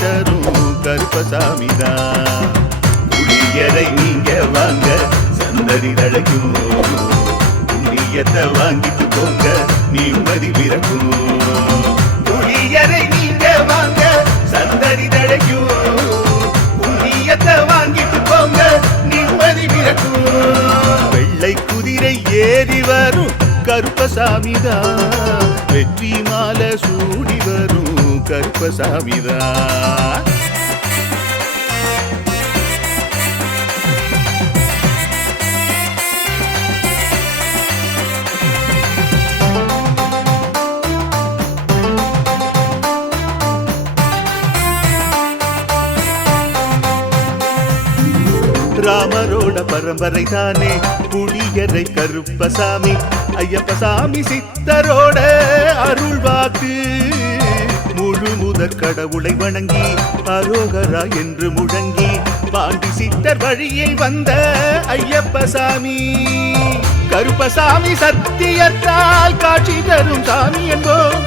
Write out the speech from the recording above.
தரும் கருப்பசாமி தான். புளியரை நீங்க வாங்க சந்ததி தழைக்கும், புண்ணியத்தை வாங்கிட்டு போங்க நிம்மதி பிறக்கும். புளியரை நீங்க வாங்க சந்ததி தழைக்கும், புண்ணியத்தை வாங்கிட்டு போங்க நிம்மதி பிறக்கும். வெள்ளை குதிரை ஏறி வரும் கருப்பசாமிதான், வெற்றி மாலை சூடி வரும் கருப்பசாமிதான். ராமரோட பரம்பரை தானே புளியரை கருப்பசாமி, ஐயப்பசாமி சித்தரோட அருள் வாக்கு. முழு முதற் கடவுளை வணங்கி அரோகரா என்று முழங்கி பாண்டி சித்தர் வழியை வந்த ஐயப்பசாமி. கருப்பசாமி சத்தியத்தால் காட்சி தரும் சாமி என்போம்.